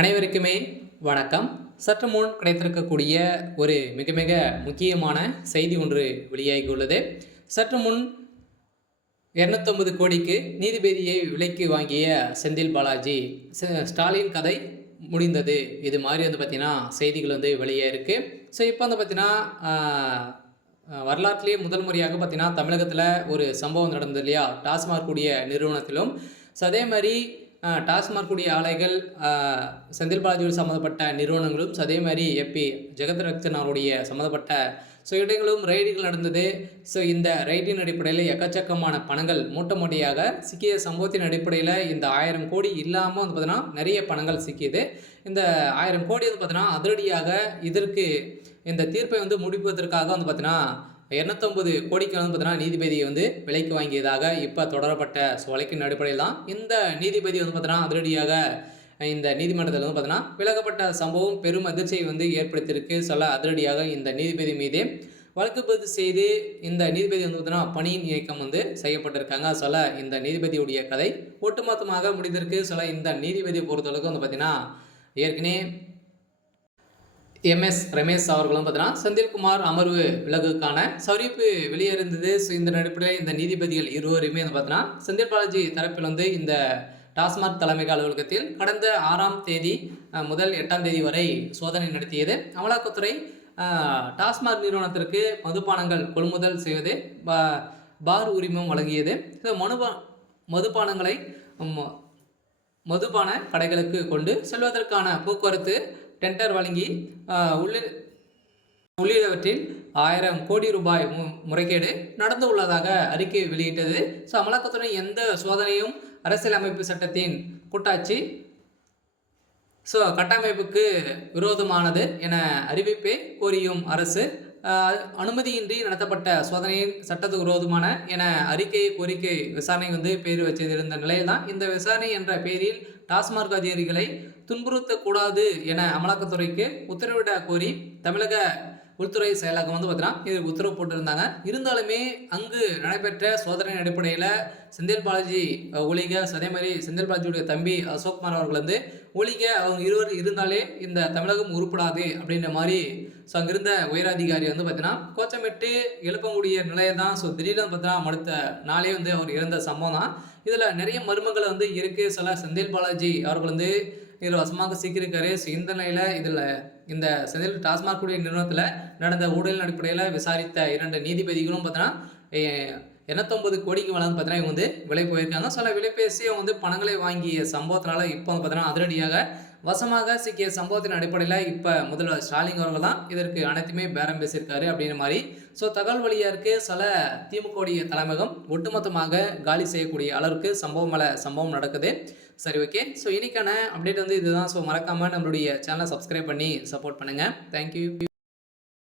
அனைவருக்குமே வணக்கம். சற்று முன் கிடைத்திருக்கக்கூடிய ஒரு மிக மிக முக்கியமான செய்தி ஒன்று வெளியாகியுள்ளது. சற்று முன் 250 கோடிக்கு நீதிபதியை விலைக்கு வாங்கிய செந்தில் பாலாஜி, ஸ்டாலின் கதை முடிந்தது. இது மாதிரி பார்த்தீங்கன்னா செய்திகள் வெளியே இருக்குது. ஸோ இப்போ பார்த்தீங்கன்னா வரலாற்றிலேயே முதல் முறையாக பார்த்தீங்கன்னா தமிழகத்தில் ஒரு சம்பவம் நடந்தது இல்லையா, டாஸ்மாக் கூடிய நிறுவனத்திலும். ஸோ அதே மாதிரி டாஸ்மாக் கூடிய ஆலைகள், செந்தில் பாலாஜியோடு சம்மந்தப்பட்ட நிறுவனங்களும், ஸோ அதே மாதிரி எப்பி ஜெகத்ரட்சன் அவருடைய சம்மந்தப்பட்ட இடங்களும் ரைடுகள் நடந்தது. ஸோ இந்த ரைட்டின் அடிப்படையில் எக்கச்சக்கமான பணங்கள் மூட்டையாக சிக்கிய சம்பவத்தின் அடிப்படையில் இந்த 1000 கோடி இல்லாமல் பார்த்தீங்கன்னா நிறைய பணங்கள் சிக்கியது. இந்த 1000 கோடி பார்த்தீங்கன்னா அதிரடியாக இதற்கு இந்த தீர்ப்பை முடிப்பதற்காக பார்த்தீங்கன்னா 250 கோடிக்கு பார்த்தீங்கன்னா நீதிபதி விலைக்கு வாங்கியதாக இப்போ தொடரப்பட்ட வழக்கின் அடிப்படையில் தான் இந்த நீதிபதி பார்த்தீங்கன்னா அதிரடியாக இந்த நீதிமன்றத்தில் பார்த்தீங்கன்னா விலகப்பட்ட சம்பவம் பெரும் அதிர்ச்சியை ஏற்படுத்தியிருக்கு. சொல்ல அதிரடியாக இந்த நீதிபதி மீது வழக்கு பதிவு செய்து இந்த நீதிபதி பார்த்தீங்கன்னா பணியின் இயக்கம் செய்யப்பட்டிருக்காங்க. சொல்ல இந்த நீதிபதியுடைய கதை ஒட்டுமொத்தமாக முடிந்திருக்கு. சொல்ல இந்த நீதிபதியை பொறுத்தளவுக்கு பார்த்தீங்கன்னா ஏற்கனவே எம்எஸ் ரமேஷ் அவர்களும் பார்த்தீங்கன்னா செந்தில்குமார் அமர்வு விலகுக்கான அறிவிப்பு வெளியேறிந்தது. ஸோ இந்த அடிப்படையில் இந்த நீதிபதிகள் இருவருமே பார்த்தீங்கன்னா செந்தில் பாலாஜி தரப்பில் இந்த டாஸ்மாக் தலைமை அலுவலகத்தில் கடந்த 6ஆம் தேதி முதல் 8ஆம் தேதி வரை சோதனை நடத்தியது. அமலாக்கத்துறை டாஸ்மாக் நிறுவனத்திற்கு மதுபானங்கள் கொள்முதல் செய்வது, பார் உரிமம் வழங்கியது. மதுபானங்களை மதுபான கடைகளுக்கு கொண்டு செல்வதற்கான போக்குவரத்து டெண்டர் வழங்கி உள்ளிட்டவற்றில் 1000 கோடி ரூபாய் முறைகேடு நடந்துள்ளதாக அறிக்கை வெளியிட்டது. ஸோ அமலாக்கத்துறை எந்த சோதனையும் அரசியலமைப்பு சட்டத்தின் கூட்டாட்சி கட்டமைப்புக்கு விரோதமானது என அறிவிப்பை கோரியும் அரசு அனுமதியின்றி நடத்தப்பட்ட சோதனையின் சட்டத்துக்கு விரோதமான என கோரிக்கை விசாரணை பேர் வச்சிருந்த நிலையில் தான் இந்த விசாரணை என்ற பெயரில் டாஸ்மாக் அதிகாரிகளை துன்புறுத்தக்கூடாது என அமலாக்கத்துறைக்கு உத்தரவிட கோரி தமிழக உள்துறை செயலகம் பார்த்தீங்கன்னா இது உத்தரவு போட்டிருந்தாங்க. இருந்தாலுமே அங்கு நடைபெற்ற சோதனை அடிப்படையில் செந்தில் பாலாஜி ஒழிக, அதே மாதிரி செந்தில் பாலாஜியுடைய தம்பி அசோக்குமார் அவர்கள் ஒழிக, அவங்க இருவர் இருந்தாலே இந்த தமிழகம் உருப்படாது அப்படின்ற மாதிரி ஸோ அங்கிருந்த உயரதிகாரி பார்த்தீங்கன்னா கோச்சமிட்டு எழுப்பக்கூடிய நிலையை தான். ஸோ திடீர்னு பார்த்தீங்கன்னா அடுத்த நாளே அவர் இறந்த சம்பவம் தான். இதில் நிறைய மர்மங்கள் இருக்குது. சில செந்தில் பாலாஜி அவர்கள் இதில் வசமாக சிக்கியிருக்காரு. ஸோ இந்த நிலையில் இதில் இந்த செந்தில் டாஸ்மாக் கூடிய நிறுவனத்தில் நடந்த ஊழல் அடிப்படையில் விசாரித்த 2 நீதிபதிகளும் பார்த்தீங்கன்னா 250 கோடிக்கு மேலே பார்த்தீங்கன்னா இவங்க விலை போயிருக்காங்க. சில விலை பேசி அவங்க பணங்களை வாங்கிய சம்பவத்தினால இப்போ பார்த்தீங்கன்னா அதிரடியாக வசமாக சிக்கிய சம்பவத்தின் அடிப்படையில் இப்போ முதல்வர் ஸ்டாலின் அவர்கள் தான் இதற்கு அனைத்துமே பேரம் பேசியிருக்காரு அப்படின்ற மாதிரி ஸோ தகவல் வழியாக இருக்குது. சில திமுகவுடைய தலைமையகம் ஒட்டுமொத்தமாக காலி செய்யக்கூடிய அளவுக்கு சம்பவம் நடக்குது. சரி, ஓகே. ஸோ இன்னைக்கான அப்டேட் இதுதான். ஸோ மறக்காமல் நம்மளுடைய சேனலை சப்ஸ்கிரைப் பண்ணி சப்போர்ட் பண்ணுங்கள். தேங்க்யூ.